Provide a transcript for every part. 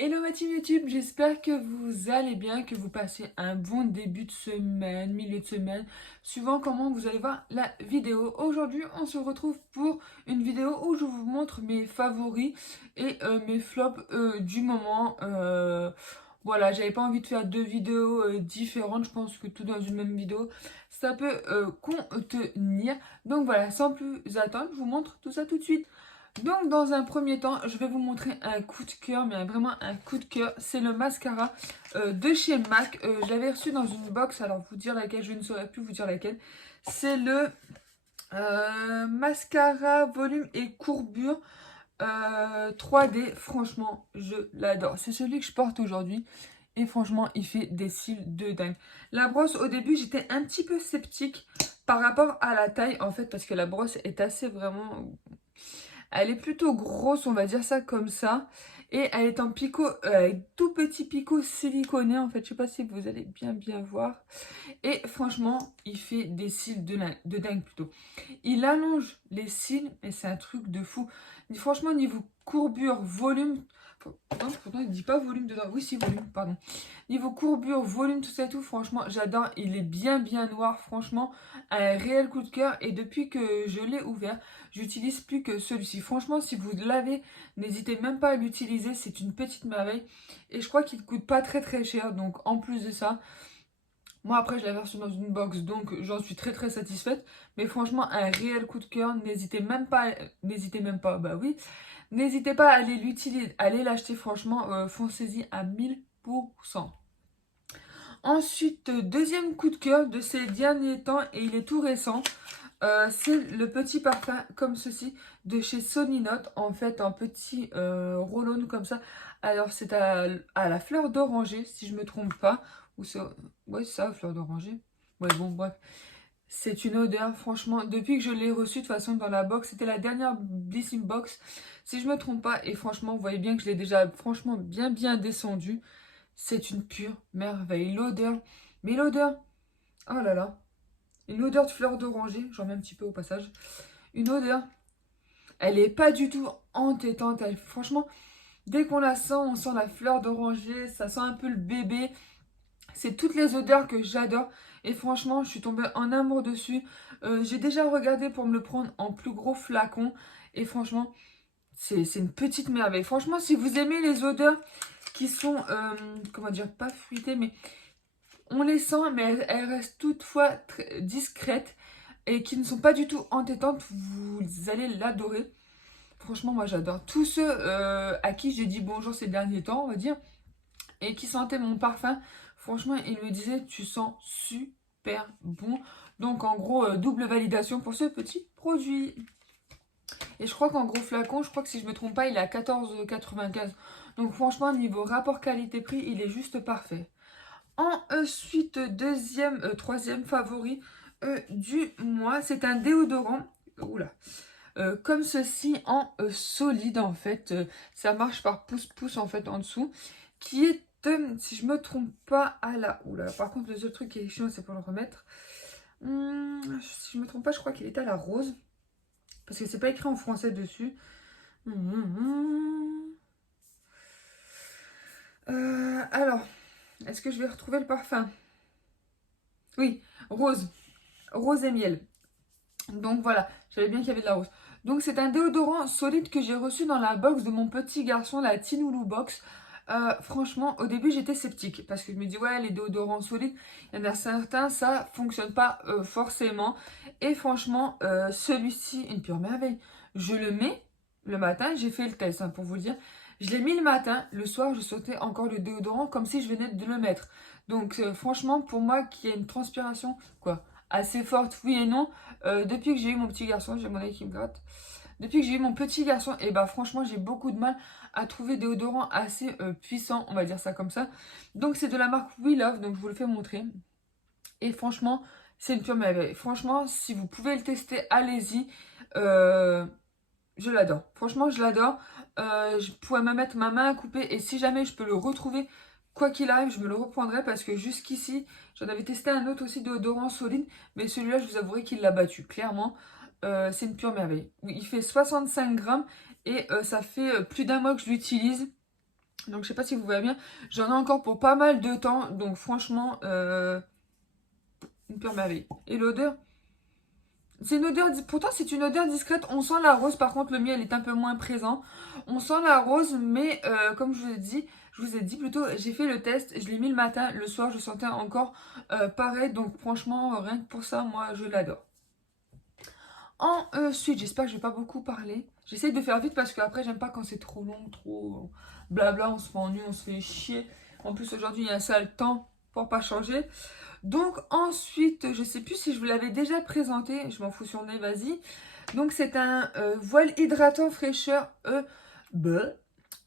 Hello ma team YouTube, j'espère que vous allez bien, que vous passez un bon début de semaine, milieu de semaine, suivant comment vous allez voir la vidéo. Aujourd'hui, on se retrouve pour une vidéo où je vous montre mes favoris et mes flops du moment. Voilà, j'avais pas envie de faire deux vidéos différentes, je pense que tout dans une même vidéo, ça peut contenir. Donc voilà, sans plus attendre, je vous montre tout ça tout de suite. Donc dans un premier temps, je vais vous montrer un coup de cœur, mais vraiment un coup de cœur. C'est le mascara de chez MAC. Je l'avais reçu dans une box, alors vous dire laquelle, je ne saurais plus vous dire laquelle. C'est le mascara volume et courbure 3D. Franchement, je l'adore. C'est celui que je porte aujourd'hui. Et franchement, il fait des cils de dingue. La brosse, au début, j'étais un petit peu sceptique par rapport à la taille, en fait, parce que la brosse est assez vraiment... Elle est plutôt grosse, on va dire ça comme ça. Et elle est en picot, tout petit picot siliconé en fait. Je sais pas si vous allez bien voir. Et franchement, il fait des cils de dingue plutôt. Il allonge les cils, et c'est un truc de fou. Franchement, niveau courbure, volume... Pourtant, il dit pas volume dedans. Oui, si, volume, pardon. Niveau courbure, volume, tout ça et tout, franchement, j'adore. Il est bien noir, franchement. Un réel coup de cœur. Et depuis que je l'ai ouvert, j'utilise plus que celui-ci. Franchement, si vous l'avez, n'hésitez même pas à l'utiliser. C'est une petite merveille. Et je crois qu'il coûte pas très cher. Donc, en plus de ça... Moi après je l'avais reçu dans une box donc j'en suis très satisfaite. Mais franchement un réel coup de cœur. N'hésitez même pas, bah oui. N'hésitez pas à aller l'utiliser, à aller l'acheter franchement. Foncez-y à 1000%. Ensuite, deuxième coup de cœur de ces derniers temps et il est tout récent. C'est le petit parfum comme ceci de chez Sony Note. En fait un petit roll-on comme ça. Alors c'est à la fleur d'oranger si je me trompe pas. Ou ça, ouais c'est ça, fleur d'oranger. Ouais bon bref. C'est une odeur franchement. Depuis que je l'ai reçu de toute façon dans la box. C'était la dernière Blissing Box. Si je me trompe pas. Et franchement vous voyez bien que je l'ai déjà franchement bien descendu. C'est une pure merveille. L'odeur. Mais l'odeur. Oh là là. Une odeur de fleur d'oranger. J'en mets un petit peu au passage. Une odeur. Elle est pas du tout entêtante. Franchement, dès qu'on la sent, on sent la fleur d'oranger. Ça sent un peu le bébé. C'est toutes les odeurs que j'adore. Et franchement, je suis tombée en amour dessus. J'ai déjà regardé pour me le prendre en plus gros flacon. Et franchement, c'est une petite merveille. Franchement, si vous aimez les odeurs qui sont, comment dire, pas fruitées, mais on les sent, mais elles restent toutefois très discrètes et qui ne sont pas du tout entêtantes, vous allez l'adorer. Franchement, moi j'adore. Tous ceux à qui j'ai dit bonjour ces derniers temps, on va dire, et qui sentaient mon parfum, franchement, ils me disaient tu sens super bon. Donc en gros, double validation pour ce petit produit. Et je crois qu'en gros flacon, je crois que si je me trompe pas, il est à 14,95. Donc franchement, niveau rapport qualité-prix, il est juste parfait. Ensuite, troisième favori du mois, c'est un déodorant. Oula. Comme ceci en solide en fait. Ça marche par pouce-pouce en fait en dessous. Qui est, si je me trompe pas, à la... Oula, par contre le seul truc qui est chiant c'est pour le remettre. Si je me trompe pas, je crois qu'il est à la rose. Parce que c'est pas écrit en français dessus. Alors, est-ce que je vais retrouver le parfum? Oui, rose. Rose et miel. Donc voilà, je savais bien qu'il y avait de la rose. Donc c'est un déodorant solide que j'ai reçu dans la box de mon petit garçon, la Tinoulou Box. Franchement, au début j'étais sceptique parce que je me dis ouais les déodorants solides, il y en a certains ça fonctionne pas forcément. Et franchement celui-ci une pure merveille. Je le mets le matin, j'ai fait le test hein, pour vous le dire. Je l'ai mis le matin, le soir je sentais encore le déodorant comme si je venais de le mettre. Donc franchement pour moi qui a une transpiration quoi assez forte oui et non. Depuis que j'ai eu mon petit garçon, j'ai mon œil qui me gratte. Depuis que j'ai eu mon petit garçon, et bah franchement, j'ai beaucoup de mal à trouver des odorants assez puissants, on va dire ça comme ça. Donc c'est de la marque We Love, donc je vous le fais montrer. Et franchement, c'est une pure merveille. Franchement, si vous pouvez le tester, allez-y. Je l'adore. Franchement, je l'adore. Je pourrais me mettre ma main à couper et si jamais je peux le retrouver, quoi qu'il arrive, je me le reprendrai parce que jusqu'ici, j'en avais testé un autre aussi déodorant solide, mais celui-là, je vous avouerai qu'il l'a battu, clairement. C'est une pure merveille. Il fait 65 grammes et ça fait plus d'un mois que je l'utilise. Donc je sais pas si vous voyez bien. J'en ai encore pour pas mal de temps. Donc franchement, une pure merveille. Et l'odeur, c'est une odeur, pourtant c'est une odeur discrète. On sent la rose, par contre le miel est un peu moins présent. On sent la rose, mais comme je vous ai dit plutôt, j'ai fait le test, je l'ai mis le matin, le soir je sentais encore pareil. Donc franchement, rien que pour ça, moi je l'adore. Ensuite, j'espère que je vais pas beaucoup parler. J'essaie de faire vite parce que après j'aime pas quand c'est trop long, trop blabla, on se fait ennui, on se fait chier. En plus aujourd'hui il y a un sale temps pour pas changer. Donc ensuite, je sais plus si je vous l'avais déjà présenté, je m'en fous sur le nez, vas-y. Donc c'est un voile hydratant fraîcheur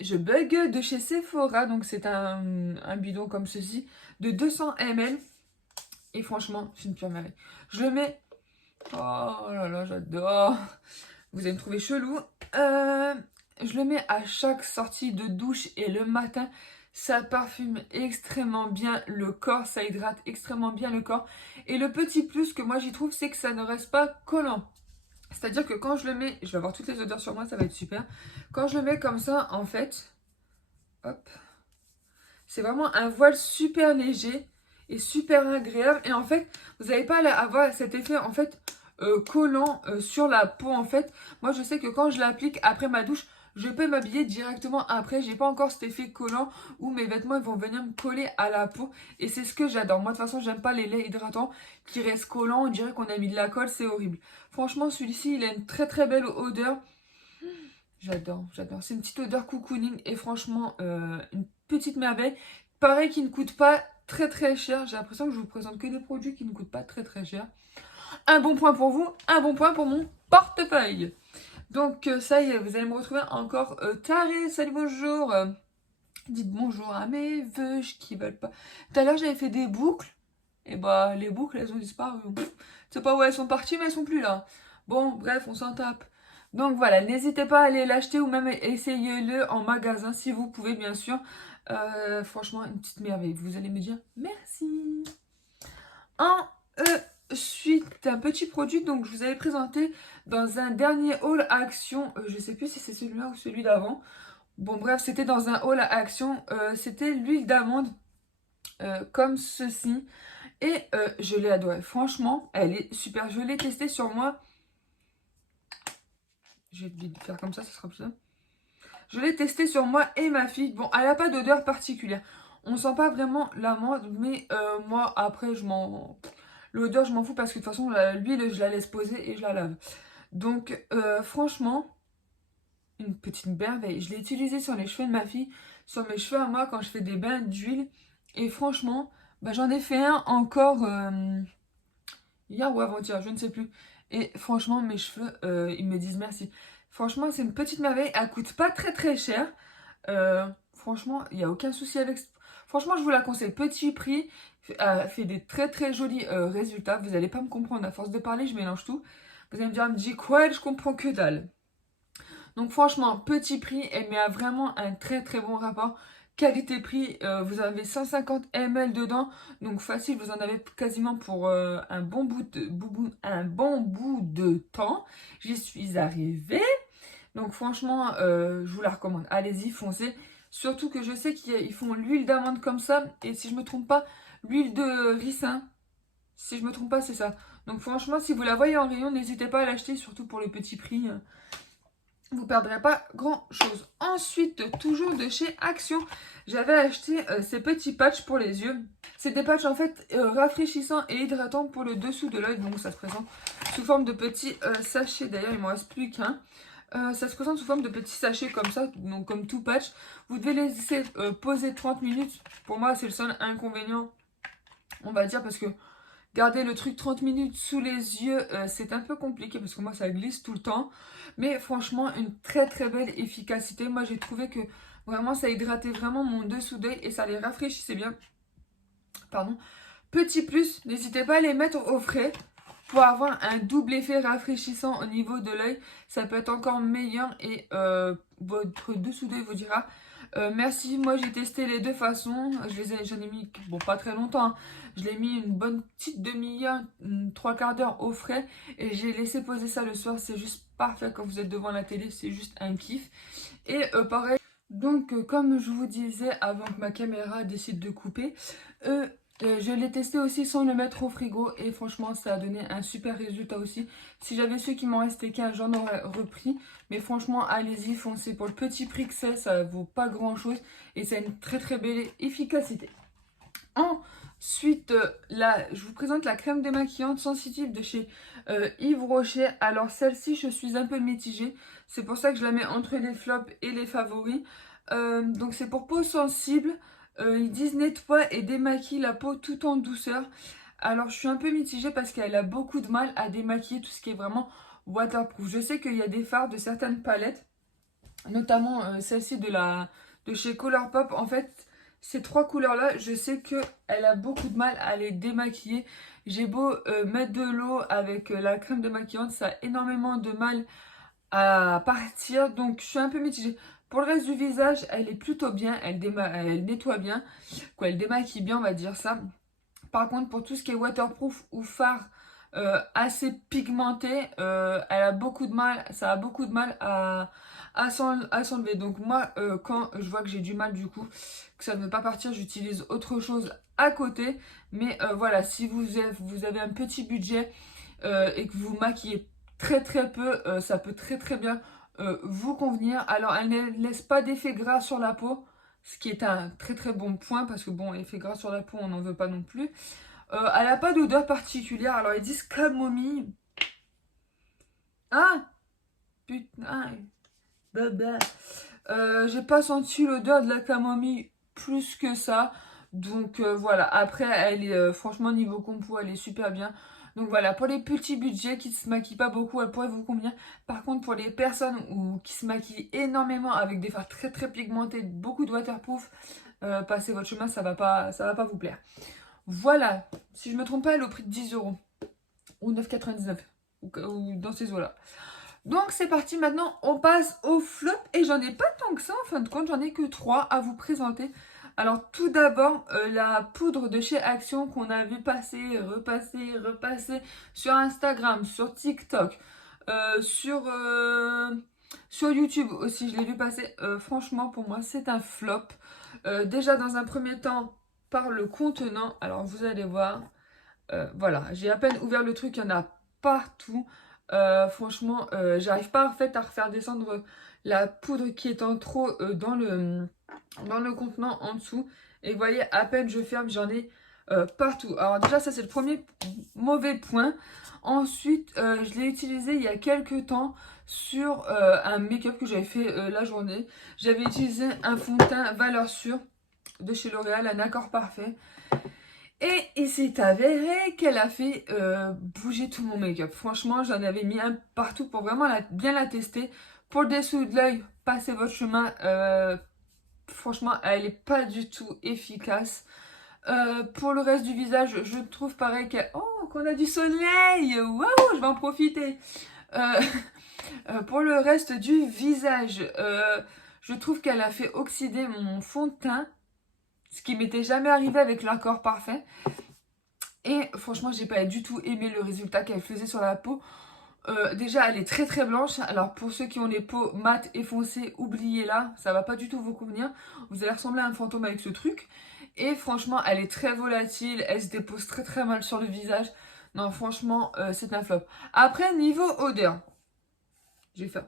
je bug de chez Sephora. Donc c'est un bidon comme ceci de 200 ml. Et franchement, c'est une pure merveille. Je le mets... Oh là là, j'adore. Vous allez me trouver chelou. Je le mets à chaque sortie de douche et le matin. Ça parfume extrêmement bien le corps, ça hydrate extrêmement bien le corps. Et le petit plus que moi j'y trouve, c'est que ça ne reste pas collant. C'est-à-dire que quand je le mets, je vais avoir toutes les odeurs sur moi, ça va être super. Quand je le mets comme ça, en fait, hop, c'est vraiment un voile super léger et super agréable. Et en fait, vous n'allez pas avoir cet effet en fait collant sur la peau. En fait, moi je sais que quand je l'applique après ma douche, je peux m'habiller directement après. J'ai pas encore cet effet collant où mes vêtements ils vont venir me coller à la peau. Et c'est ce que j'adore. Moi de toute façon, j'aime pas les laits hydratants qui restent collants. On dirait qu'on a mis de la colle, c'est horrible. Franchement, celui-ci, il a une très très belle odeur. J'adore, j'adore. C'est une petite odeur cocooning et franchement, une petite merveille. Pareil, qui ne coûte pas très très cher. J'ai l'impression que je vous présente que des produits qui ne coûtent pas très très cher. Un bon point pour vous, un bon point pour mon portefeuille. Donc ça y est, vous allez me retrouver encore taré. Salut, bonjour. Dites bonjour à mes vœux qui veulent pas. Tout à l'heure, j'avais fait des boucles. Et bah, les boucles, elles ont disparu. Je sais pas où elles sont parties, mais elles sont plus là. Bon, bref, on s'en tape. Donc voilà, n'hésitez pas à aller l'acheter ou même essayez-le en magasin si vous pouvez, bien sûr. Franchement, une petite merveille. Vous allez me dire merci. Ensuite, un petit produit donc je vous avais présenté dans un dernier haul à action. Je sais plus si c'est celui-là ou celui d'avant. Bon, bref, c'était dans un haul à action. C'était l'huile d'amande comme ceci. Et je l'ai adorée. Franchement, elle est super. Je l'ai testée sur moi. Je vais de faire comme ça sera plus simple. Je l'ai testée sur moi et ma fille. Bon, elle n'a pas d'odeur particulière. On sent pas vraiment l'amande, mais moi, après, l'odeur, je m'en fous parce que de toute façon, l'huile, je la laisse poser et je la lave. Donc, franchement, une petite merveille. Je l'ai utilisée sur les cheveux de ma fille, sur mes cheveux à moi quand je fais des bains d'huile. Et franchement, bah, j'en ai fait un encore hier ou avant-hier, je ne sais plus. Et franchement, mes cheveux, ils me disent merci. Franchement, c'est une petite merveille. Elle coûte pas très très cher. Franchement, il n'y a aucun souci avec... Franchement, je vous la conseille. Petit prix, fait des très très jolis résultats. Vous n'allez pas me comprendre. À force de parler, je mélange tout. Vous allez me dire, elle me dit quoi? Je comprends que dalle. Donc franchement, petit prix, elle met vraiment un très très bon rapport. Qualité-prix, vous avez 150 ml dedans, donc facile, vous en avez quasiment pour un bon bout de temps. J'y suis arrivée, donc franchement, je vous la recommande. Allez-y, foncez. Surtout que je sais qu'ils font l'huile d'amande comme ça, et si je me trompe pas, l'huile de ricin. Si je me trompe pas, c'est ça. Donc franchement, si vous la voyez en rayon, n'hésitez pas à l'acheter, surtout pour le petit prix. Vous ne perdrez pas grand chose. Ensuite, toujours de chez Action, j'avais acheté ces petits patchs pour les yeux. C'est des patchs en fait rafraîchissants et hydratants pour le dessous de l'œil. Donc ça se présente sous forme de petits sachets. D'ailleurs, il ne m'en reste plus qu'un. Ça se présente sous forme de petits sachets comme ça, donc comme tout patch. Vous devez les laisser poser 30 minutes. Pour moi, c'est le seul inconvénient, on va dire, parce que garder le truc 30 minutes sous les yeux, c'est un peu compliqué parce que moi, ça glisse tout le temps. Mais franchement, une très très belle efficacité. Moi, j'ai trouvé que vraiment, ça hydratait vraiment mon dessous d'œil et ça les rafraîchissait bien. Pardon. Petit plus, n'hésitez pas à les mettre au frais pour avoir un double effet rafraîchissant au niveau de l'œil. Ça peut être encore meilleur et votre dessous d'œil vous dira... merci, moi j'ai testé les deux façons, j'en ai mis, bon pas très longtemps, hein. Je l'ai mis une bonne petite demi-heure, 3/4 d'heure au frais et j'ai laissé poser ça le soir, c'est juste parfait quand vous êtes devant la télé, c'est juste un kiff. Et pareil, Donc, comme je vous disais avant que ma caméra décide de couper, je l'ai testé aussi sans le mettre au frigo et franchement, ça a donné un super résultat aussi. Si j'avais su qu'il m'en restait qu'un, j'en aurais repris. Mais franchement, allez-y, foncez pour le petit prix que c'est, ça vaut pas grand-chose et ça a une très très belle efficacité. Ensuite, là, je vous présente la crème démaquillante sensitive de chez Yves Rocher. Alors, celle-ci, je suis un peu mitigée. C'est pour ça que je la mets entre les flops et les favoris. Donc, c'est pour peau sensible. Ils disent nettoie et démaquille la peau tout en douceur. Alors, je suis un peu mitigée parce qu'elle a beaucoup de mal à démaquiller tout ce qui est vraiment waterproof. Je sais qu'il y a des fards de certaines palettes, notamment celle-ci de chez Colourpop. En fait, ces trois couleurs-là, je sais qu'elle a beaucoup de mal à les démaquiller. J'ai beau mettre de l'eau avec la crème démaquillante, ça a énormément de mal à partir. Donc, je suis un peu mitigée. Pour le reste du visage, elle est plutôt bien. Elle nettoie bien. Quoi, elle démaquille bien, on va dire ça. Par contre, pour tout ce qui est waterproof ou fard assez pigmenté, elle a beaucoup de mal, ça a beaucoup de mal à s'enlever. Donc moi, quand je vois que j'ai du mal du coup, que ça ne veut pas partir, j'utilise autre chose à côté. Mais voilà, si vous avez un petit budget et que vous maquillez très très peu, ça peut très très bien vous convenir. Alors, elle ne laisse pas d'effet gras sur la peau, ce qui est un très très bon point parce que bon, effet gras sur la peau, on n'en veut pas non plus. Elle n'a pas d'odeur particulière. Alors, ils disent camomille. Ah, putain. Baba. J'ai pas senti l'odeur de la camomille plus que ça. Donc, voilà. Après, elle est franchement, niveau compo, elle est super bien. Donc, voilà. Pour les petits budgets qui ne se maquillent pas beaucoup, elle pourrait vous convenir. Par contre, pour les personnes qui se maquillent énormément avec des fards très très pigmentés, beaucoup de waterproof, passez votre chemin, ça va pas vous plaire. Voilà, si je ne me trompe pas, elle est au prix de 10 € ou 9,99 ou dans ces eaux-là. Donc c'est parti, maintenant on passe au flop et j'en ai pas tant que ça en fin de compte, j'en ai que 3 à vous présenter. Alors tout d'abord, la poudre de chez Action qu'on a vu passer, repasser sur Instagram, sur TikTok, euh, sur, euh, sur YouTube aussi, je l'ai vu passer. Franchement, pour moi, c'est un flop. Déjà dans un premier temps, par le contenant, alors vous allez voir, voilà, j'ai à peine ouvert le truc, il y en a partout. Franchement, j'arrive pas en fait à refaire descendre la poudre qui est en trop dans le contenant en dessous. Et vous voyez, à peine je ferme, j'en ai partout. Alors déjà, ça c'est le premier mauvais point. Ensuite, je l'ai utilisé il y a quelques temps sur un make-up que j'avais fait la journée. J'avais utilisé un fond de teint valeur sûre de chez L'Oréal, un accord parfait. Et il s'est avéré qu'elle a fait bouger tout mon make-up. Franchement, j'en avais mis un partout pour vraiment bien la tester. Pour le dessous de l'œil, passez votre chemin. Franchement, elle n'est pas du tout efficace. Pour le reste du visage, je trouve pareil qu'on a du soleil. Waouh, je vais en profiter. Euh, pour le reste du visage, je trouve qu'elle a fait oxyder mon fond de teint. Ce qui m'était jamais arrivé avec l'accord parfait. Et franchement, j'ai pas du tout aimé le résultat qu'elle faisait sur la peau. Déjà, elle est très très blanche. Alors pour ceux qui ont les peaux mates et foncées, oubliez-la. Ça va pas du tout vous convenir. Vous allez ressembler à un fantôme avec ce truc. Et franchement, elle est très volatile. Elle se dépose très très mal sur le visage. Non, franchement, c'est un flop. Après, niveau odeur. J'ai faim.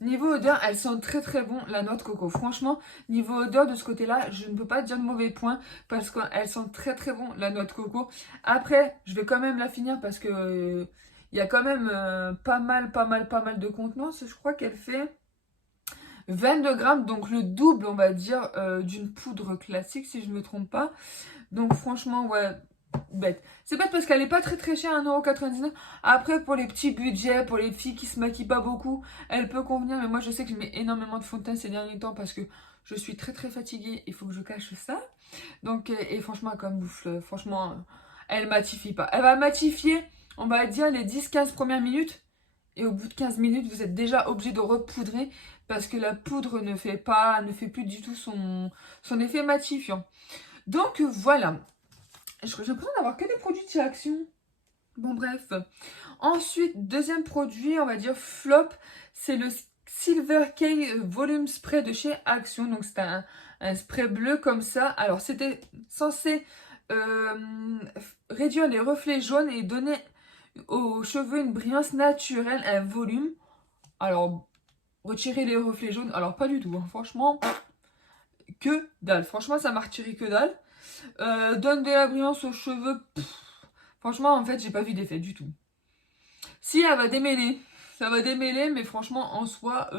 Niveau odeur, elles sentent très très bon la noix de coco. Franchement, niveau odeur de ce côté-là, je ne peux pas dire de mauvais point parce qu'elles sentent très très bon la noix de coco. Après, je vais quand même la finir parce que il y a quand même pas mal de contenance. Je crois qu'elle fait 22 grammes, donc le double, on va dire, d'une poudre classique si je ne me trompe pas. Donc franchement, ouais, bête. C'est bête parce qu'elle n'est pas très très chère, 1,99 €. Après, pour les petits budgets, pour les filles qui se maquillent pas beaucoup, elle peut convenir. Mais moi, je sais que je mets énormément de fond de teint ces derniers temps parce que je suis très très fatiguée. Il faut que je cache ça. Donc, et franchement, comme bouffe, franchement, elle matifie pas. Elle va matifier, on va dire, les 10-15 premières minutes. Et au bout de 15 minutes, vous êtes déjà obligé de repoudrer parce que la poudre ne fait plus du tout son effet matifiant. Donc voilà. J'ai l'impression d'avoir que des produits de chez Action. Bon, bref. Ensuite, deuxième produit, on va dire flop, c'est le Silver Key Volume Spray de chez Action. Donc c'était un spray bleu comme ça. Alors c'était censé réduire les reflets jaunes et donner aux cheveux une brillance naturelle, un volume. Alors retirer les reflets jaunes, alors pas du tout, hein. Franchement, que dalle. Franchement, ça m'a retiré que dalle. Donne de la brillance aux cheveux. Franchement, en fait, j'ai pas vu d'effet du tout. Si, elle va démêler. Ça va démêler, mais franchement, en soi,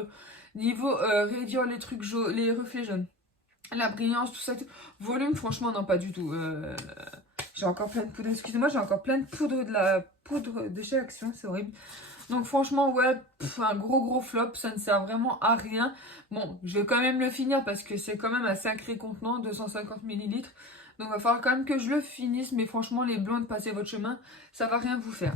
niveau réduire les trucs jaunes, les reflets jaunes, la brillance, tout ça, tout. Volume, franchement, non, pas du tout. J'ai encore plein de poudre. Excusez-moi, j'ai encore plein de poudre de la poudre de chez Action, c'est horrible. Donc franchement, ouais, un gros flop, ça ne sert vraiment à rien. Bon, je vais quand même le finir parce que c'est quand même un sacré contenant, 250 ml. Donc il va falloir quand même que je le finisse, mais franchement, les blondes, passez votre chemin, ça va rien vous faire.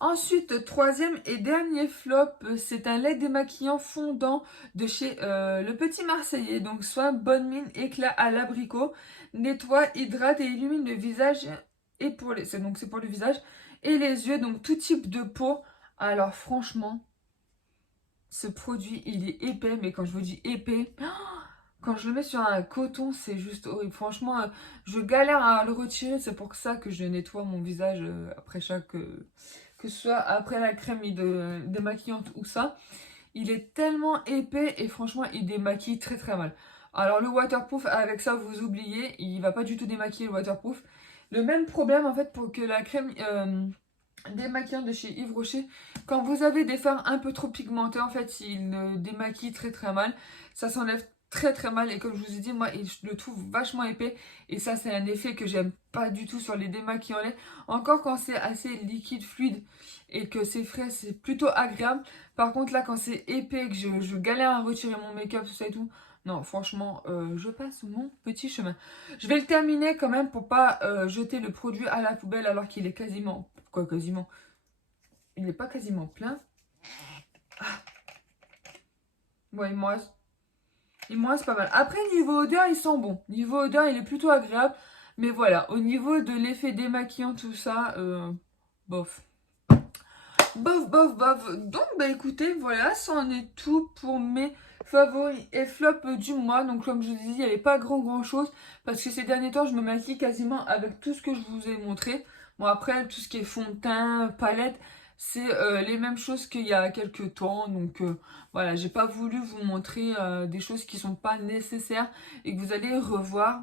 Ensuite, troisième et dernier flop, c'est un lait démaquillant fondant de chez Le Petit Marseillais. Donc soit bonne mine, éclat à l'abricot, nettoie, hydrate et illumine le visage. Et pour les, c'est pour le visage et les yeux, donc tout type de peau. Alors franchement, ce produit, il est épais, mais quand je vous dis épais, quand je le mets sur un coton, c'est juste horrible. Franchement, je galère à le retirer, c'est pour ça que je nettoie mon visage après chaque... que ce soit après la crème démaquillante ou ça. Il est tellement épais et franchement, il démaquille très mal. Alors le waterproof, avec ça, vous oubliez, il va pas du tout démaquiller le waterproof. Le même problème en fait pour que la crème démaquillante de chez Yves Rocher, quand vous avez des fards un peu trop pigmentés, en fait, il démaquille très mal. Ça s'enlève très mal et comme je vous ai dit, moi, je le trouve vachement épais et ça, c'est un effet que j'aime pas du tout sur les démaquillants lait. Encore quand c'est assez liquide, fluide et que c'est frais, c'est plutôt agréable. Par contre, là, quand c'est épais, que je galère à retirer mon make-up, tout ça et tout, non, franchement, je passe mon petit chemin. Je vais le terminer quand même pour pas jeter le produit à la poubelle alors qu'il est quasiment... Quoi, quasiment? Il n'est pas quasiment plein. Ah. Ouais, il me reste pas mal. Après, niveau odeur, ils sont bons. Niveau odeur, il est plutôt agréable. Mais voilà, au niveau de l'effet démaquillant, tout ça, bof. Bof. Donc, bah écoutez, voilà, ça en est tout pour mes favoris et flops du mois. Donc, comme je vous ai dit, il n'y avait pas grand chose. Parce que ces derniers temps, je me maquille quasiment avec tout ce que je vous ai montré. Bon, après, tout ce qui est fond de teint, palette, c'est les mêmes choses qu'il y a quelques temps. Donc, voilà, j'ai pas voulu vous montrer des choses qui sont pas nécessaires et que vous allez revoir.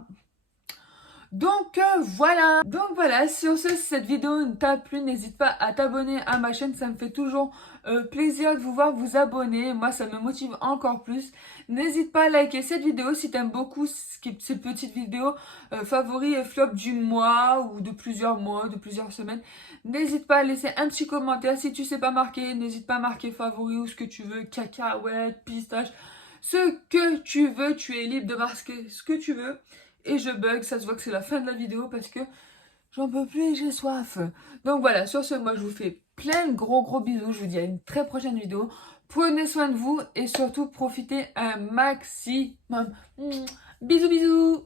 Donc voilà, sur ce, si cette vidéo t'a plu, n'hésite pas à t'abonner à ma chaîne, ça me fait toujours plaisir de vous voir vous abonner, moi ça me motive encore plus. N'hésite pas à liker cette vidéo si t'aimes beaucoup ces petites vidéos favoris et flops du mois ou de plusieurs mois, de plusieurs semaines. N'hésite pas à laisser un petit commentaire, si tu sais pas marquer, n'hésite pas à marquer favori ou ce que tu veux, cacahuète, pistache, ce que tu veux, tu es libre de marquer ce que tu veux. Et je bug, ça se voit que c'est la fin de la vidéo parce que j'en peux plus et j'ai soif. Donc voilà, sur ce, moi je vous fais plein de gros bisous. Je vous dis à une très prochaine vidéo. Prenez soin de vous et surtout profitez un maximum. Bisous.